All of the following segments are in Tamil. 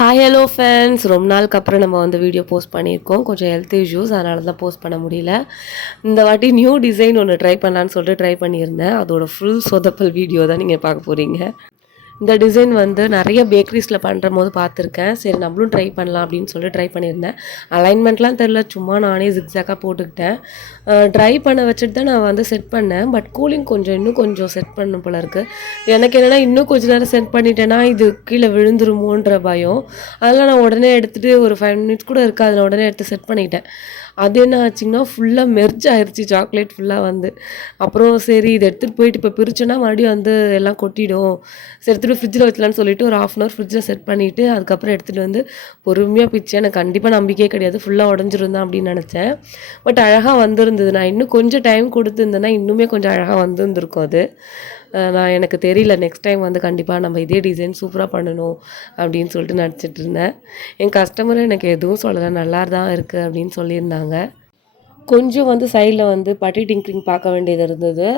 ஹாய் ஹலோ ஃப்ரெண்ட்ஸ், ரொம்ப நாளுக்கு அப்புறம் நம்ம வந்து வீடியோ போஸ்ட் பண்ணியிருக்கோம். கொஞ்சம் ஹெல்த் இஷ்யூஸ், அதனால தான் போஸ்ட் பண்ண முடியல. இந்த வாட்டி நியூ டிசைன் ஒன்று ட்ரை பண்ணலான்னு சொல்லிட்டு ட்ரை பண்ணியிருந்தேன். அதோட ஃபுல் சொதப்பல் வீடியோ தான் நீங்கள் பார்க்க போகிறீங்க. இந்த டிசைன் வந்து நிறைய பேக்கரிஸில் பண்ணுறபோது பார்த்துருக்கேன். சரி நம்மளும் ட்ரை பண்ணலாம் அப்படின்னு சொல்லிட்டு ட்ரை பண்ணியிருந்தேன். அலைன்மெண்ட்லாம் தெரில, சும்மா நானே ஜிக்ஸாக்காக போட்டுக்கிட்டேன். ட்ரை பண்ண வச்சுட்டு தான் நான் வந்து செட் பண்ணேன். பட் கூலிங் இன்னும் கொஞ்சம் செட் பண்ண போல இருக்குது. எனக்கு என்னென்னா இன்னும் கொஞ்சம் நேரம் செட் பண்ணிட்டேன்னா இது கீழே விழுந்துருமோன்ற பயம். அதெல்லாம் நான் உடனே எடுத்துகிட்டு ஒரு 5 மினிட்ஸ் கூட இருக்காது, நான் உடனே எடுத்து செட் பண்ணிட்டேன். அது என்ன ஆச்சுங்கன்னா ஃபுல்லாக மெர்ஜ் ஆயிடுச்சு சாக்லேட் ஃபுல்லாக வந்து. அப்புறம் சரி இதை எடுத்துகிட்டு போயிட்டு இப்போ பிரிச்சோன்னா மறுபடியும் வந்து எல்லாம் கொட்டிடும். சரி எடுத்துகிட்டு ஃப்ரிட்ஜில் வச்சலான்னு சொல்லிட்டு ஒரு 1/2 அன் ஃப்ரிட்ஜில் செட் பண்ணிவிட்டு அதுக்கப்புறம் எடுத்துகிட்டு வந்து பொறுமையாக பிச்சேன். எனக்கு கண்டிப்பாக நம்பிக்கையே கிடையாது ஃபுல்லாக உடஞ்சிருந்தான் அப்படின்னு நினச்சேன். பட் அழகாக வந்திருந்தது. நான் இன்னும் கொஞ்சம் டைம் கொடுத்துருந்தேன்னா இன்னுமே கொஞ்சம் அழகாக வந்துருந்துருக்கும் அது. நான் எனக்கு தெரியல, நெக்ஸ்ட் டைம் வந்து கண்டிப்பாக நம்ம இதே டிசைன் சூப்பராக பண்ணணும் அப்படின்னு சொல்லிட்டு நினச்சிட்டு இருந்தேன். என் கஸ்டமரும் எனக்கு எதுவும் சொல்லலை, நல்லா தான் இருக்குது அப்படின்னு சொல்லியிருந்தாங்க. கொஞ்சம் வந்து சைடில் வந்து பட்டி டிங்க்ரிங் பார்க்க வேண்டியது இருந்தது.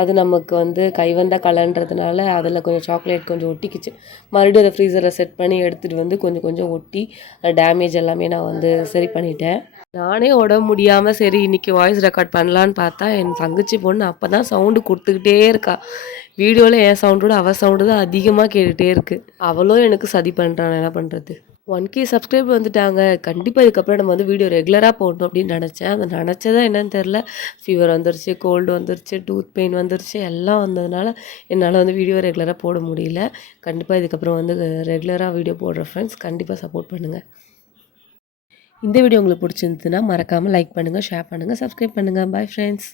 அது நமக்கு வந்து கைவந்த கலைன்றதுனால அதில் கொஞ்சம் சாக்லேட் கொஞ்சம் ஒட்டிக்கிச்சு. மறுபடியும் அதை ஃப்ரீசரில் செட் பண்ணி எடுத்துகிட்டு வந்து கொஞ்சம் கொஞ்சம் ஒட்டி டேமேஜ் எல்லாமே நான் வந்து சரி பண்ணிட்டேன். நானே உடம்பு முடியாமல் சரி இன்றைக்கி வாய்ஸ் ரெக்கார்ட் பண்ணலான்னு பார்த்தா என் தங்கச்சி பொண்ணு அப்போ தான் சவுண்டு கொடுத்துக்கிட்டே இருக்கா. வீடியோவில் என் சவுண்டோட அவள் சவுண்டு தான் அதிகமாக கேட்டுகிட்டே இருக்குது. அவளும் எனக்கு சதி பண்ணுறான், என்ன பண்ணுறது. 1K சப்ஸ்கிரைபர் வந்துட்டாங்க. கண்டிப்பாக இதுக்கப்புறம் நம்ம வந்து வீடியோ ரெகுலராக போடணும் அப்படின்னு நினச்சேன். அது நினச்சதா என்னன்னு தெரில, ஃபீவர் வந்துருச்சு, கோல்டு வந்துருச்சு, டூத் பெயின் வந்துருச்சு, எல்லாம் வந்ததுனால என்னால் வந்து வீடியோ ரெகுலராக போட முடியல. கண்டிப்பாக இதுக்கப்புறம் வந்து ரெகுலராக வீடியோ போடுற ஃப்ரெண்ட்ஸ் கண்டிப்பாக சப்போர்ட் பண்ணுங்கள். இந்த வீடியோ உங்களுக்கு பிடிச்சிருந்ததுன்னா மறக்காமல் லைக் பண்ணுங்கள், ஷேர் பண்ணுங்கள், சப்ஸ்கிரைப் பண்ணுங்கள். Bye friends.